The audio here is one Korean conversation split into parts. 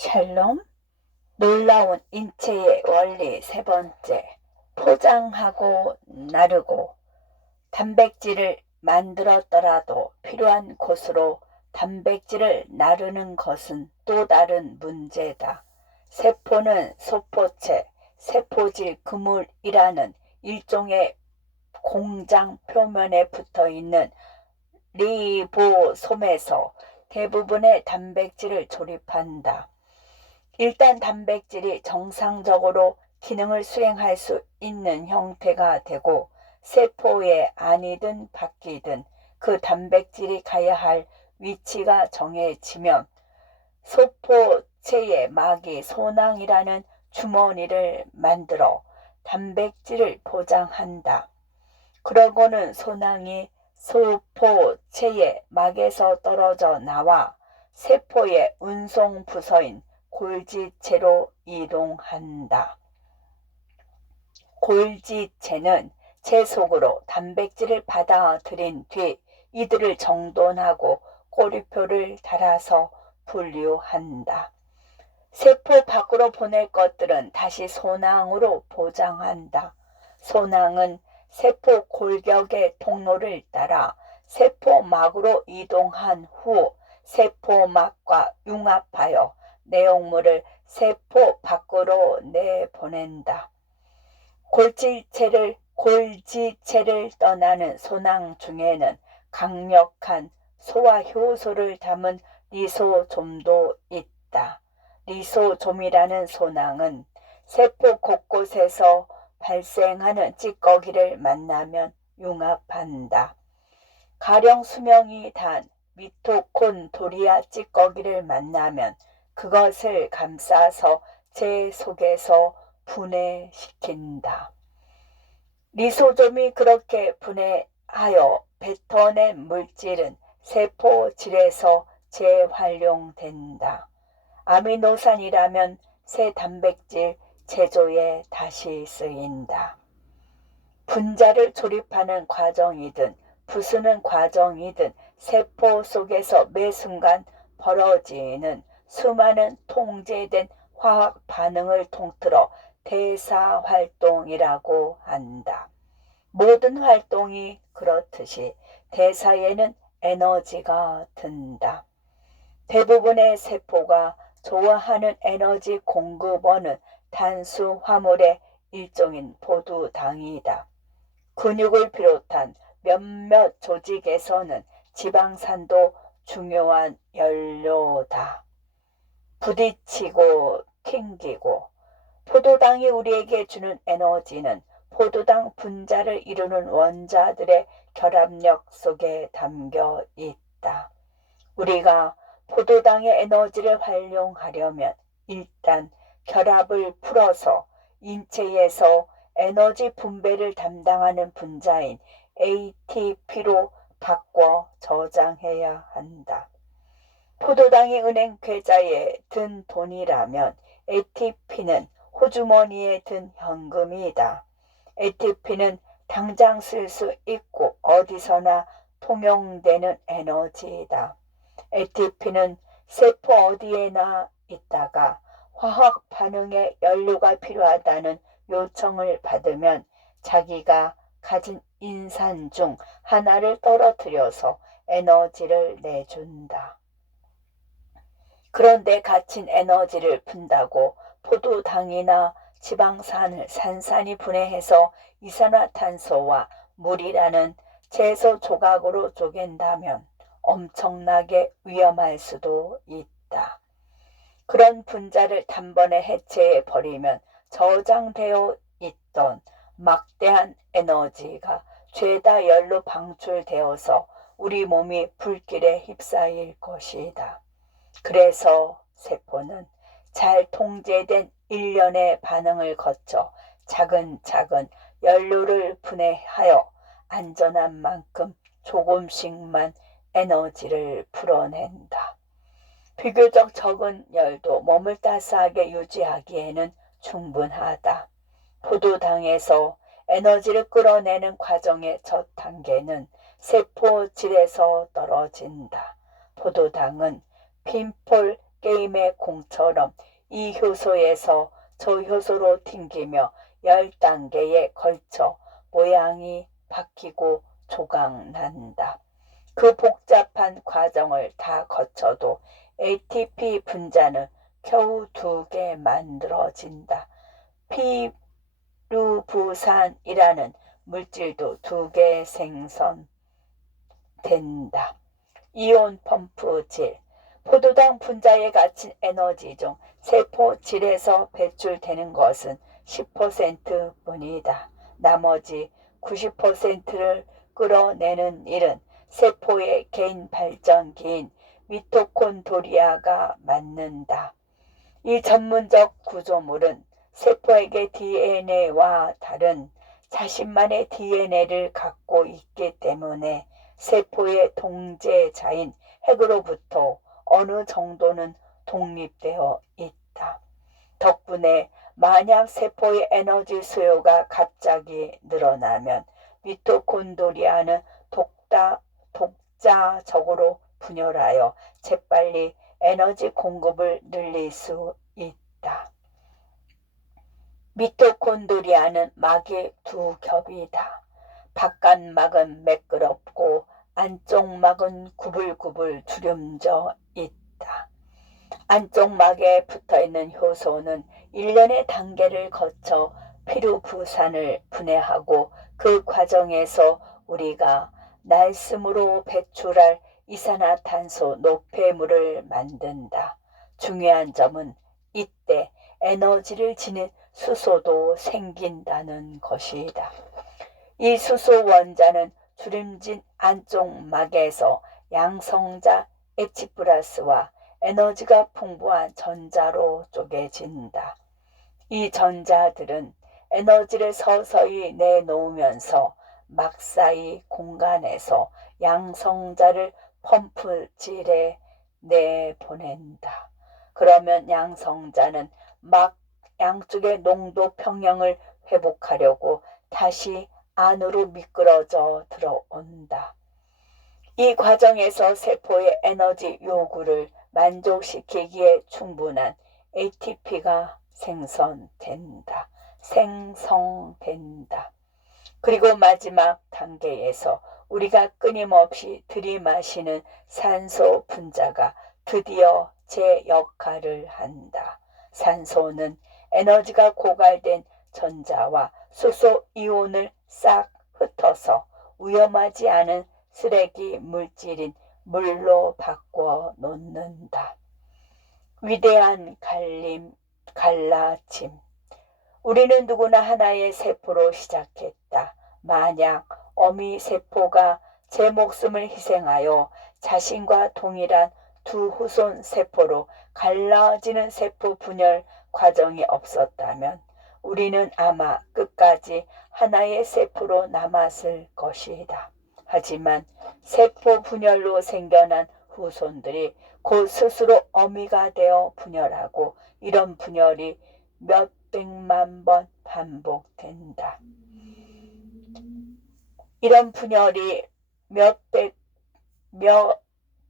샬롬, 놀라운 인체의 원리 세 번째, 포장하고 나르고. 단백질을 만들었더라도 필요한 곳으로 단백질을 나르는 것은 또 다른 문제다. 세포는 소포체, 세포질 그물이라는 일종의 공장 표면에 붙어있는 리보솜에서 대부분의 단백질을 조립한다. 일단 단백질이 정상적으로 기능을 수행할 수 있는 형태가 되고 세포에 아니든 바뀌든 그 단백질이 가야 할 위치가 정해지면 소포체의 막이 소낭이라는 주머니를 만들어 단백질을 포장한다. 그러고는 소낭이 소포체의 막에서 떨어져 나와 세포의 운송 부서인 골지체로 이동한다. 골지체는 체 속으로 단백질을 받아들인 뒤 이들을 정돈하고 꼬리표를 달아서 분류한다. 세포 밖으로 보낼 것들은 다시 소낭으로 포장한다. 소낭은 세포 골격의 통로를 따라 세포막으로 이동한 후 세포막과 융합하여 내용물을 세포 밖으로 내보낸다. 골지체를 떠나는 소낭 중에는 강력한 소화 효소를 담은 리소좀도 있다. 리소좀이라는 소낭은 세포 곳곳에서 발생하는 찌꺼기를 만나면 융합한다. 가령 수명이 단 미토콘드리아 찌꺼기를 만나면 그것을 감싸서 제 속에서 분해시킨다. 리소좀이 그렇게 분해하여 뱉어낸 물질은 세포질에서 재활용된다. 아미노산이라면 새 단백질 제조에 다시 쓰인다. 분자를 조립하는 과정이든 부수는 과정이든 세포 속에서 매 순간 벌어지는 수많은 통제된 화학 반응을 통틀어 대사활동이라고 한다. 모든 활동이 그렇듯이 대사에는 에너지가 든다. 대부분의 세포가 좋아하는 에너지 공급원은 탄수화물의 일종인 포도당이다. 근육을 비롯한 몇몇 조직에서는 지방산도 중요한 연료다. 부딪히고 튕기고. 포도당이 우리에게 주는 에너지는 포도당 분자를 이루는 원자들의 결합력 속에 담겨 있다. 우리가 포도당의 에너지를 활용하려면 일단 결합을 풀어서 인체에서 에너지 분배를 담당하는 분자인 ATP로 바꿔 저장해야 한다. 포도당이 은행 계좌에 든 돈이라면 ATP는 호주머니에 든 현금이다. ATP는 당장 쓸 수 있고 어디서나 통용되는 에너지이다. ATP는 세포 어디에나 있다가 화학 반응에 연료가 필요하다는 요청을 받으면 자기가 가진 인산 중 하나를 떨어뜨려서 에너지를 내준다. 그런데 갇힌 에너지를 푼다고 포도당이나 지방산을 산산이 분해해서 이산화탄소와 물이라는 채소 조각으로 쪼갠다면 엄청나게 위험할 수도 있다. 그런 분자를 단번에 해체해 버리면 저장되어 있던 막대한 에너지가 죄다 열로 방출되어서 우리 몸이 불길에 휩싸일 것이다. 그래서 세포는 잘 통제된 일련의 반응을 거쳐 차근차근 연료를 분해하여 안전한 만큼 조금씩만 에너지를 풀어낸다. 비교적 적은 열도 몸을 따스하게 유지하기에는 충분하다. 포도당에서 에너지를 끌어내는 과정의 첫 단계는 세포질에서 떨어진다. 포도당은 핀폴 게임의 공처럼 이 효소에서 저 효소로 튕기며 10단계에 걸쳐 모양이 바뀌고 조각난다. 그 복잡한 과정을 다 거쳐도 ATP 분자는 겨우 2개 만들어진다. 피루부산이라는 물질도 2개 생성된다. 이온 펌프질. 포도당 분자에 갇힌 에너지 중 세포질에서 배출되는 것은 10%뿐이다. 나머지 90%를 끌어내는 일은 세포의 개인 발전기인 미토콘드리아가 맡는다. 이 전문적 구조물은 세포에게 DNA와 다른 자신만의 DNA를 갖고 있기 때문에 세포의 동제자인 핵으로부터 어느 정도는 독립되어 있다. 덕분에 만약 세포의 에너지 수요가 갑자기 늘어나면 미토콘드리아는 독자적으로 분열하여 재빨리 에너지 공급을 늘릴 수 있다. 미토콘드리아는 막이 2겹이다. 바깥막은 매끄럽고 안쪽 막은 구불구불 주름져 있다. 안쪽 막에 붙어있는 효소는 일련의 단계를 거쳐 피루부산을 분해하고 그 과정에서 우리가 날숨으로 배출할 이산화탄소 노폐물을 만든다. 중요한 점은 이때 에너지를 지닌 수소도 생긴다는 것이다. 이 수소 원자는 주름진 안쪽 막에서 양성자 H+와 에너지가 풍부한 전자로 쪼개진다. 이 전자들은 에너지를 서서히 내놓으면서 막 사이 공간에서 양성자를 펌프질에 내보낸다. 그러면 양성자는 막 양쪽의 농도 평형을 회복하려고 다시 안으로 미끄러져 들어온다. 이 과정에서 세포의 에너지 요구를 만족시키기에 충분한 ATP가 생성된다. 그리고 마지막 단계에서 우리가 끊임없이 들이마시는 산소 분자가 드디어 제 역할을 한다. 산소는 에너지가 고갈된 전자와 수소 이온을 싹 흩어서 위험하지 않은 쓰레기 물질인 물로 바꿔 놓는다. 위대한 갈라짐. 우리는 누구나 하나의 세포로 시작했다. 만약 어미 세포가 제 목숨을 희생하여 자신과 동일한 두 후손 세포로 갈라지는 세포 분열 과정이 없었다면 우리는 아마 끝까지 하나의 세포로 남았을 것이다. 하지만 세포 분열로 생겨난 후손들이 곧 스스로 어미가 되어 분열하고 이런 분열이 몇 백만 번 반복된다. 이런 분열이 몇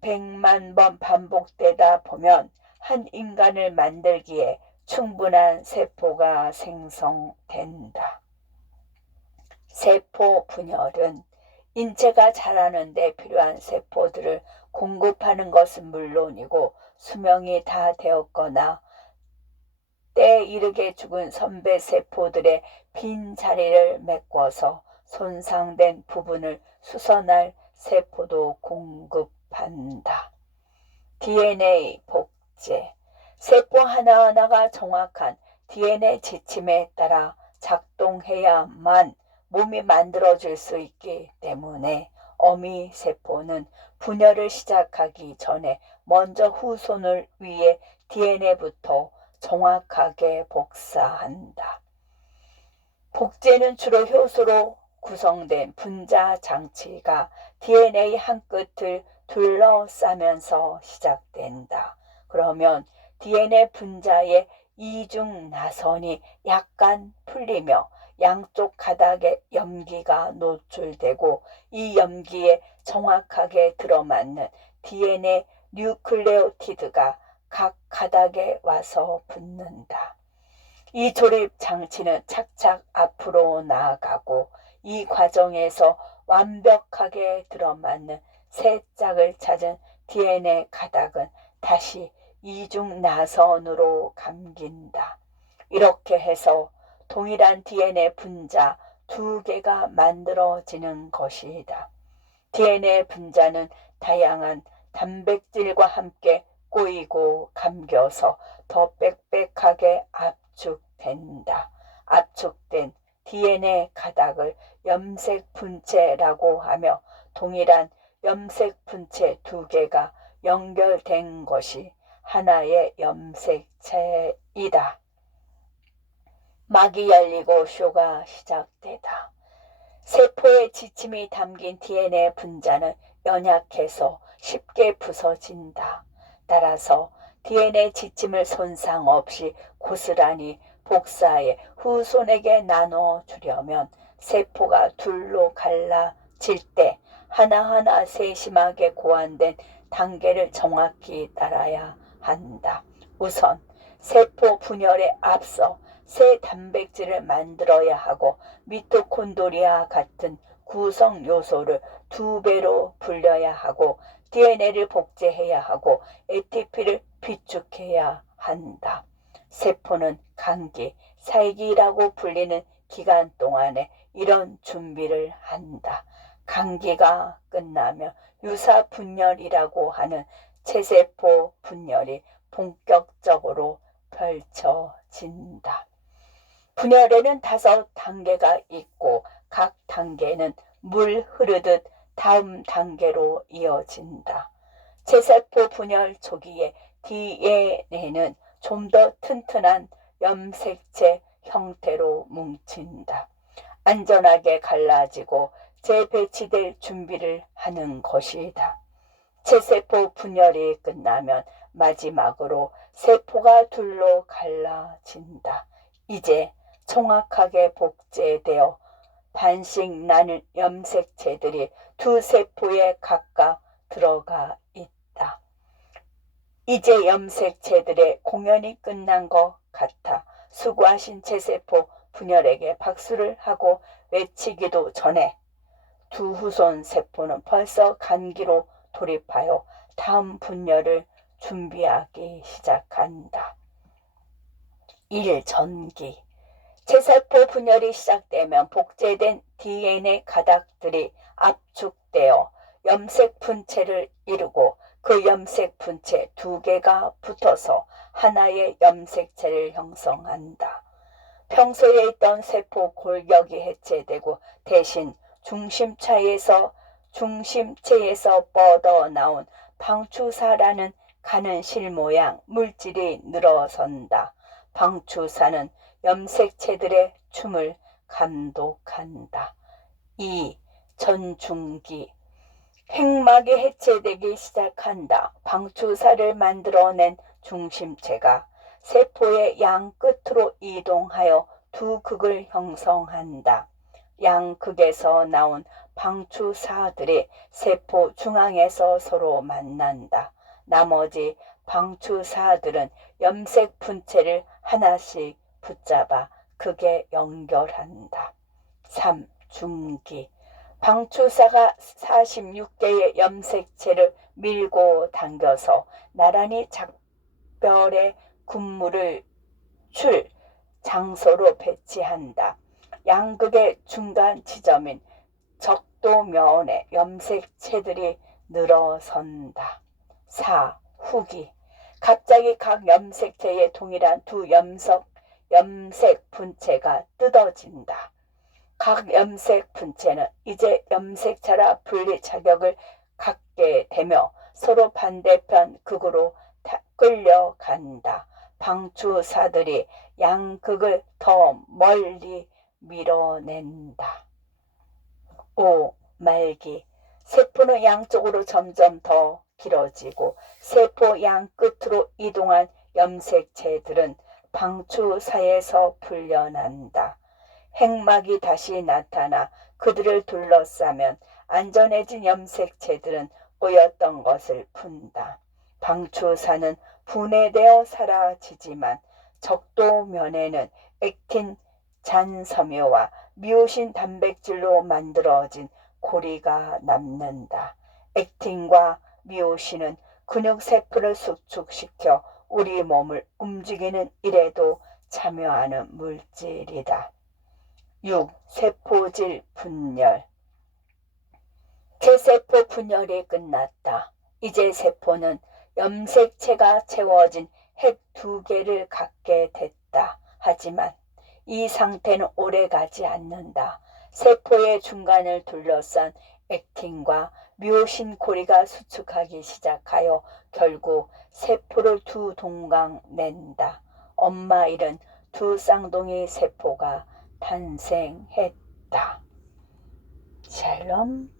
백만 번 반복되다 보면 한 인간을 만들기에 충분한 세포가 생성된다. 세포 분열은 인체가 자라는 데 필요한 세포들을 공급하는 것은 물론이고 수명이 다 되었거나 때에 이르게 죽은 선배 세포들의 빈자리를 메꿔서 손상된 부분을 수선할 세포도 공급한다. DNA 복제. 세포 하나하나가 정확한 DNA 지침에 따라 작동해야만 몸이 만들어질 수 있기 때문에 어미 세포는 분열을 시작하기 전에 먼저 후손을 위해 DNA부터 정확하게 복사한다. 복제는 주로 효소로 구성된 분자 장치가 DNA 한 끝을 둘러싸면서 시작된다. 그러면 DNA 분자의 이중 나선이 약간 풀리며 양쪽 가닥에 염기가 노출되고 이 염기에 정확하게 들어맞는 DNA 뉴클레오티드가 각 가닥에 와서 붙는다. 이 조립 장치는 착착 앞으로 나아가고 이 과정에서 완벽하게 들어맞는 새 짝을 찾은 DNA 가닥은 다시 이중 나선으로 감긴다. 이렇게 해서 동일한 DNA 분자 두 개가 만들어지는 것이다. DNA 분자는 다양한 단백질과 함께 꼬이고 감겨서 더 빽빽하게 압축된다. 압축된 DNA 가닥을 염색 분체라고 하며 동일한 염색 분체 두 개가 연결된 것이 하나의 염색체이다. 막이 열리고 쇼가 시작되다. 세포의 지침이 담긴 DNA 분자는 연약해서 쉽게 부서진다. 따라서 DNA 지침을 손상 없이 고스란히 복사해 후손에게 나눠주려면 세포가 둘로 갈라질 때 하나하나 세심하게 고안된 단계를 정확히 따라야 한다. 우선 세포 분열에 앞서 새 단백질을 만들어야 하고 미토콘드리아 같은 구성 요소를 2배로 불려야 하고 DNA를 복제해야 하고 ATP를 비축해야 한다. 세포는 감기, 살기라고 불리는 기간 동안에 이런 준비를 한다. 감기가 끝나면 유사 분열이라고 하는 체세포 분열이 본격적으로 펼쳐진다. 분열에는 5단계가 있고 각 단계는 물 흐르듯 다음 단계로 이어진다. 체세포 분열 초기에 DNA는 좀 더 튼튼한 염색체 형태로 뭉친다. 안전하게 갈라지고 재배치될 준비를 하는 것이다. 체세포 분열이 끝나면 마지막으로 세포가 둘로 갈라진다. 이제 정확하게 복제되어 반씩 나는 염색체들이 두 세포에 각각 들어가 있다. 이제 염색체들의 공연이 끝난 것 같아 수고하신 체세포 분열에게 박수를 하고 외치기도 전에 두 후손 세포는 벌써 감기로 돌입하여 다음 분열을 준비하기 시작한다. 1. 전기. 체세포 분열이 시작되면 복제된 DNA 가닥들이 압축되어 염색 분체를 이루고 그 염색 분체 2개가 붙어서 하나의 염색체를 형성한다. 평소에 있던 세포 골격이 해체되고 대신 중심체에서 뻗어나온 방추사라는 가는 실 모양 물질이 늘어선다. 방추사는 염색체들의 춤을 감독한다. 2. 전중기. 핵막이 해체되기 시작한다. 방추사를 만들어낸 중심체가 세포의 양 끝으로 이동하여 두 극을 형성한다. 양 극에서 나온 방추사들이 세포 중앙에서 서로 만난다. 나머지 방추사들은 염색 분체를 하나씩 붙잡아 극에 연결한다. 3. 중기. 방추사가 46개의 염색체를 밀고 당겨서 나란히 작별의 군물을 출 장소로 배치한다. 양극의 중간 지점인 적도면에 염색체들이 늘어선다. 4. 후기. 갑자기 각 염색체의 동일한 두 염색 분체가 뜯어진다. 각 염색 분체는 이제 염색체라 분리 자격을 갖게 되며 서로 반대편 극으로 끌려간다. 방추사들이 양극을 더 멀리 밀어낸다. 5. 말기. 세포는 양쪽으로 점점 더 길어지고 세포 양 끝으로 이동한 염색체들은 방추사에서 풀려난다. 핵막이 다시 나타나 그들을 둘러싸면 안전해진 염색체들은 꼬였던 것을 푼다. 방추사는 분해되어 사라지지만 적도면에는 액틴 잔섬유와 미오신 단백질로 만들어진 고리가 남는다. 액틴과 미오신은 근육세포를 수축시켜 우리 몸을 움직이는 일에도 참여하는 물질이다. 6. 세포질 분열. 제세포 분열이 끝났다. 이제 세포는 염색체가 채워진 핵 2개를 갖게 됐다. 하지만 이 상태는 오래가지 않는다. 세포의 중간을 둘러싼 액틴과 묘신 고리가 수축하기 시작하여 결국 세포를 두 동강 낸다. 엄마 잃은 두 쌍둥이 세포가 탄생했다. 샬롬.